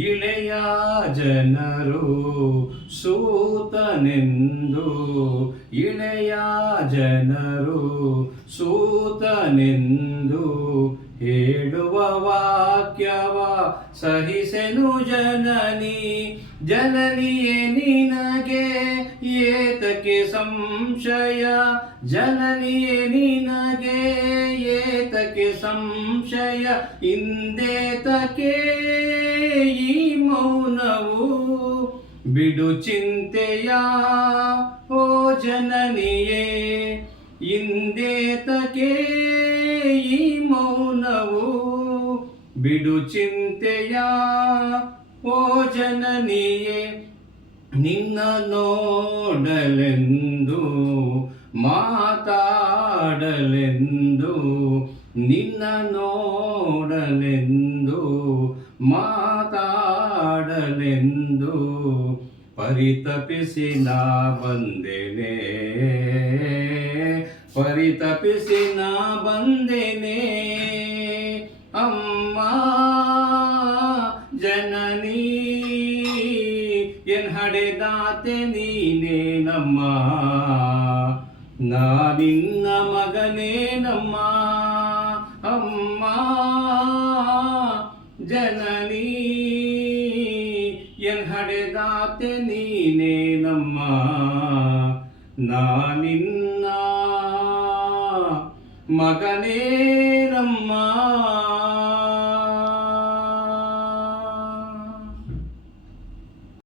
ಇಳೆಯ ಜನರು ಸೂತನೆಂದು ಇಳೆಯ ಜನರು ಸೂತನೆಂದು ಹೇಳುವ ವಾಕ್ಯವ ಸಹಿಸೆನು ಜನನಿ ಜನನಿಯೇ ನಿನಗೆ ಏತಕ್ಕೆ ಸಂಶಯ ಜನನಿಯೇ ನಿನಗೆ ಏತಕ್ಕೆ ಸಂಶಯ ಇಂದೇತಕ್ಕೆ ಈ ಮೌನವು ಬಿಡು ಚಿಂತೆಯ ಓ ಜನನಿಯೇ ಇಂದೇತಕ್ಕೆ ಈ ಮೌನವು ಬಿಡು ಚಿಂತೆಯ ಓ ಜನನಿಯೇ ನಿನ್ನ ನೋಡಲೆಂದು ಮಾತಾಡಲೆಂದು ನಿನ್ನ ನೋಡಲೆಂದು ಮಾತಾಡಲೆಂದು ಪರಿತಪಿಸಿ ನಾ ಬಂದೆನೆ ಪರಿತಪಿಸಿ ನಾ ಬಂದೆನೆ ಅಮ್ಮ ಜನನಿ ಎನ್ ಹಡೆದಾತೆ ನೀನೇ ನಮ್ಮ ನಾ ನಿನ್ನ ಮಗನೇ ನಮ್ಮ ಅಮ್ಮ ಜನನಿ ಎನ್ ಹಡೆದಾತೆ ನೀನೇ ನಮ್ಮ ನಾ ನಿನ್ನ ಮಗನೇ ನಮ್ಮ